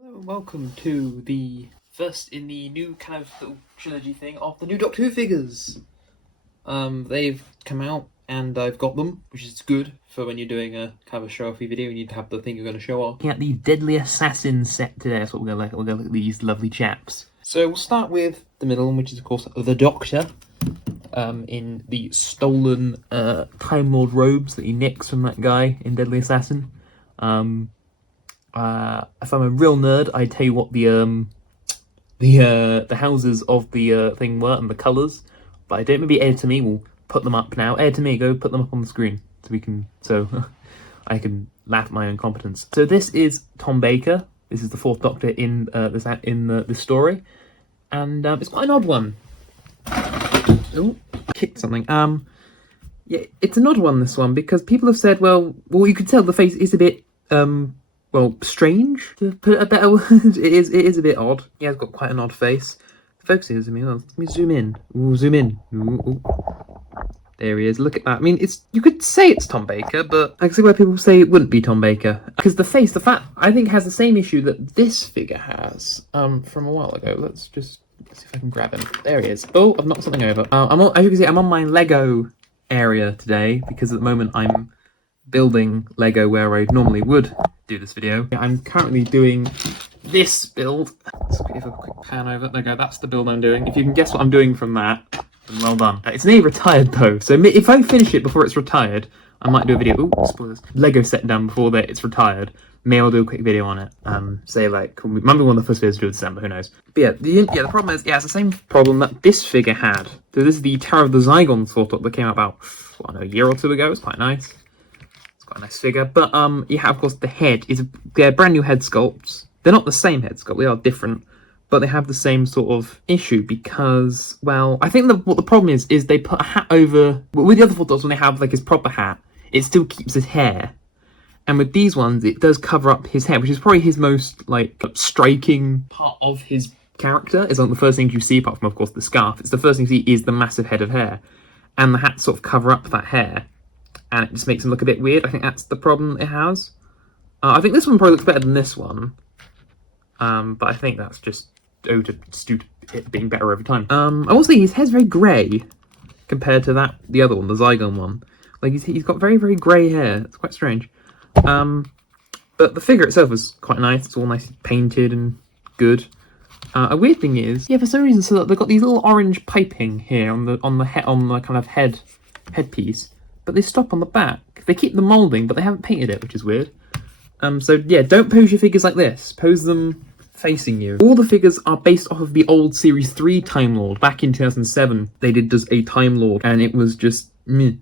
Hello and welcome to the first in the new kind of little trilogy thing of the new Doctor Who figures. They've come out and I've got them, which is good for when you're doing a kind of a show-offy video. You need to have the thing you're going to show off. Looking at the Deadly Assassin set today, that's what we're going to look at these lovely chaps. So we'll start with the middle one, which is of course the Doctor, in the stolen Time Lord robes that he nicks from that guy in Deadly Assassin. If I'm a real nerd, I'd tell you what the houses of the thing were and the colours, but I don't. Maybe Ed to me will put them up now. Ed to me, go put them up on the screen so I can laugh at my own competence. So this is Tom Baker. This is the fourth Doctor in this story, and it's quite an odd one. Oh, kicked something. Yeah, it's an odd one, this one, because people have said, well, you could tell the face is a bit strange, to put a better word. It is a bit odd. He has got quite an odd face. Focus here, let me zoom in. Ooh, zoom in. Ooh. There he is. Look at that. I mean, you could say it's Tom Baker, but I can see why people say it wouldn't be Tom Baker. Because the face, I think has the same issue that this figure has from a while ago. Let's see if I can grab him. There he is. Oh, I've knocked something over. As you can see, I'm on my Lego area today, because at the moment I'm building Lego where I normally would do this video. I'm currently doing this build. Let's give a quick pan over. There we go. That's the build I'm doing. If you can guess what I'm doing from that, then well done. It's nearly retired though, so if I finish it before it's retired, I might do a video. Ooh, spoilers. Lego set down before that it's retired. Maybe I'll do a quick video on it. Say like, maybe one of the first videos to do in December. Who knows? But yeah, the problem is, it's the same problem that this figure had. So this is the Terror of the Zygons sort of that came out about a year or two ago. It's quite nice. Quite a nice figure, but you have, of course, the head they're brand new head sculpts. They're not the same head sculpt, they are different, but they have the same sort of issue because, well, I think what the problem is they put a hat over. With the other four dogs, when they have like his proper hat, it still keeps his hair, and with these ones, it does cover up his hair, which is probably his most like striking part of his character. Is like the first things you see, apart from of course the scarf. It's the first thing you see is the massive head of hair, and the hats sort of cover up that hair. And it just makes him look a bit weird. I think that's the problem it has. I think this one probably looks better than this one. But I think that's just due to it being better over time. I will say his hair's very grey compared to the other one, the Zygon one. Like he's got very, very grey hair. It's quite strange. But the figure itself is quite nice. It's all nicely painted and good. A weird thing is, for some reason, so they've got these little orange piping here on the kind of headpiece. But they stop on the back. They keep the moulding, but they haven't painted it, which is weird. So yeah, don't pose your figures like this. Pose them facing you. All the figures are based off of the old Series 3 Time Lord. Back in 2007, they did just a Time Lord, and it was just meh.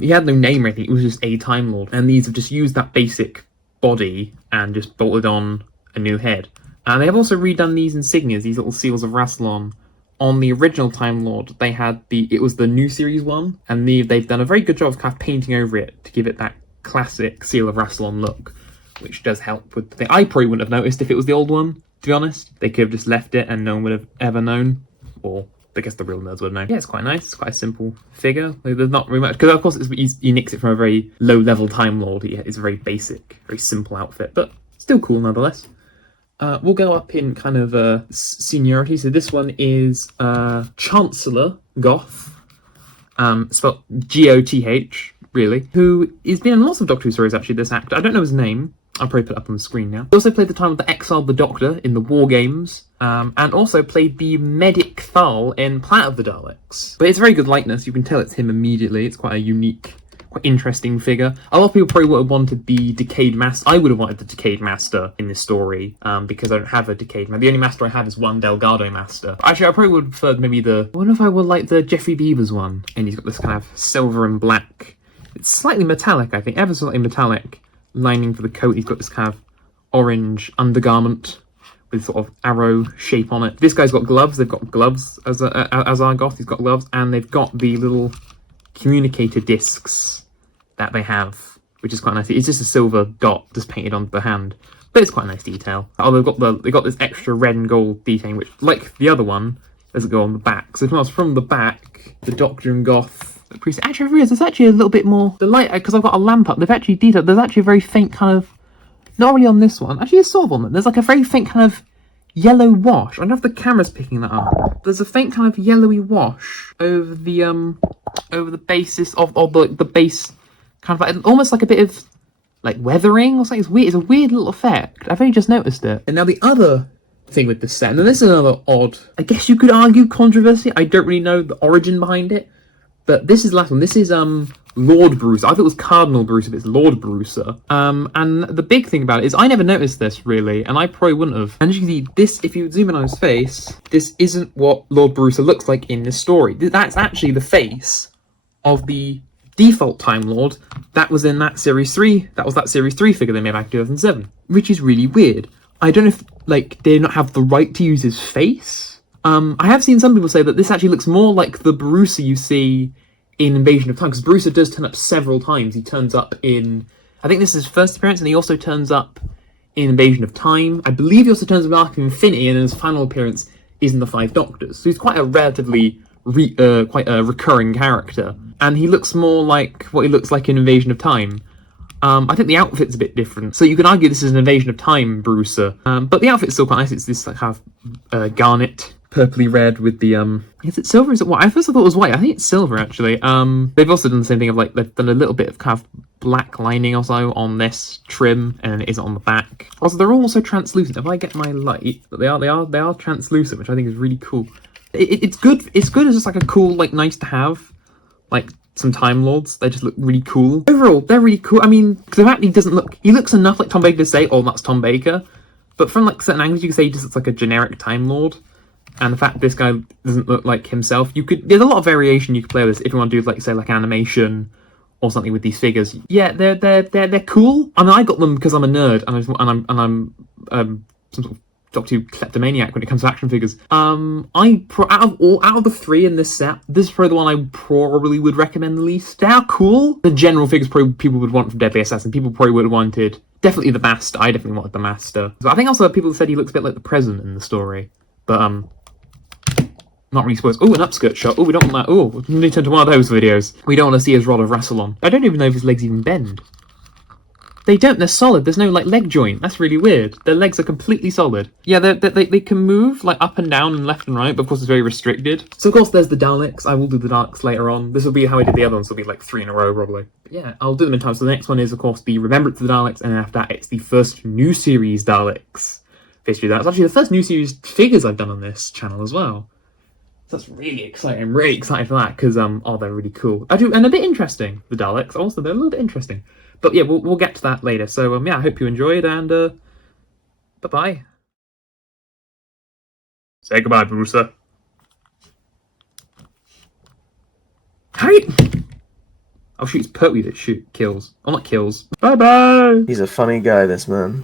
He had no name or anything, it was just a Time Lord. And these have just used that basic body and just bolted on a new head. And they have also redone these insignias, these little seals of Rassilon. On the original Time Lord, it was the new series one, and they've done a very good job of kind of painting over it to give it that classic Seal of Rassilon look, which does help with the thing. I probably wouldn't have noticed if it was the old one, to be honest. They could have just left it and no one would have ever known, or I guess the real nerds would have known. Yeah, it's quite nice. It's quite a simple figure. Like, there's not very much, because of course he nicks it from a very low-level Time Lord. It's a very basic, very simple outfit, but still cool nonetheless. We'll go up in kind of seniority. So this one is Chancellor Goth, spelled Goth, really, who has been in lots of Doctor Who stories, actually, this actor. I don't know his name. I'll probably put it up on the screen now. He also played the Time of the Exiled the Doctor in the War Games, and also played the Medic Thal in Planet of the Daleks. But it's a very good likeness. You can tell it's him immediately. It's quite a unique, quite interesting figure. A lot of people probably would have wanted the Decayed Master. I would have wanted the Decayed Master in this story, because I don't have a Decayed Master. The only Master I have is one Delgado Master. Actually, I probably would have preferred maybe I wonder if I would like the Jeffrey Beavers one. And he's got this kind of silver and black. It's slightly metallic, I think, ever so slightly metallic lining for the coat. He's got this kind of orange undergarment with sort of arrow shape on it. This guy's got gloves. They've got gloves as our Goth. He's got gloves, and they've got the little communicator discs that they have, which is quite nice. It's just a silver dot just painted onto the hand, but it's quite a nice detail. Oh, they've got this extra red and gold detailing, which, like the other one, doesn't go on the back. So from the back, the Doctor and Goth. Actually, I realised there's actually a little bit more. The light, because I've got a lamp up, they've actually detailed. There's actually a very faint kind of Not really on this one. Actually, it's sort of on it. There's like a very faint kind of yellow wash. I don't know if the camera's picking that up. There's a faint kind of yellowy wash over the basis of the base, kind of like almost like a bit of like weathering or something. It's weird. It's a weird little effect. I've only just noticed it. And now the other thing with this set, and this is another odd, I guess you could argue, controversy. I don't really know the origin behind it, but this is the last one. This is Lord Borusa. I thought it was Cardinal Borusa, but it's Lord Borusa. And the big thing about it is I never noticed this really, and I probably wouldn't have. And as you can see, this, if you zoom in on his face, this isn't what Lord Borusa looks like in this story. That's actually the face of the default Time Lord that was in that Series 3. That was that Series 3 figure they made back in 2007, which is really weird. I don't know if, like, they not have the right to use his face. I have seen some people say that this actually looks more like the Borusa you see in Invasion of Time, because Borusa does turn up several times. He turns up in, I think this is his first appearance, and he also turns up in Invasion of Time. I believe he also turns up in Arc of Infinity, and his final appearance is in The Five Doctors. So he's quite a relatively, quite a recurring character. And he looks more like what he looks like in Invasion of Time. I think the outfit's a bit different, so you can argue this is an Invasion of Time Borusa, but the outfit's still quite nice. It's this like half garnet, purpley red with the is it silver? Is it white? I first thought it was white. I think it's silver actually. They've also done the same thing of like they've done a little bit of kind of black lining also on this trim, and it is on the back. Also, they're also translucent. If I get my light, but they are translucent, which I think is really cool. It's good. It's good as just like a cool, like nice to have, like. Some Time Lords, they just look really cool. Overall, they're really cool. I mean, because the fact he doesn't look, he looks enough like Tom Baker to say, oh, that's Tom Baker. But from like certain angles, you could say he just looks like a generic Time Lord. And the fact this guy doesn't look like himself, there's a lot of variation you could play with this if you want to do like, say, like animation or something with these figures. Yeah, they're cool. I mean, I got them because I'm a nerd and I'm some sort of Doctor Who kleptomaniac when it comes to action figures. Out of the three in this set, this is probably the one I probably would recommend the least. They are cool. The general figures probably people would want from Deadly Assassin. People probably would have wanted definitely the Master. I definitely wanted the Master. So I think also people said he looks a bit like the President in the story, but not really supposed. Oh, an upskirt shot. Oh, we don't want that. Oh, we need to turn to one of those videos. We don't want to see his Rod of Rassilon. I don't even know if his legs even bend. They don't, they're solid. There's no, like, leg joint. That's really weird. Their legs are completely solid. Yeah, they can move, like, up and down and left and right, but of course it's very restricted. So, of course, there's the Daleks. I will do the Daleks later on. This will be how I did the other ones. Will be, like, 3 in a row, probably. But yeah, I'll do them in time. So the next one is, of course, the Remembrance of the Daleks, and then after that, it's the first new series Daleks. History of that. It's actually the first new series figures I've done on this channel as well. So that's really exciting. I'm really excited for that, because, oh, they're really cool. And a bit interesting, the Daleks. Also, they're a little bit interesting. But yeah, we'll get to that later. So yeah, I hope you enjoyed, and bye-bye. Say goodbye, Borusa. Hey! Oh shoot, it's Pertwee that kills. Oh, not kills. Bye-bye! He's a funny guy, this man.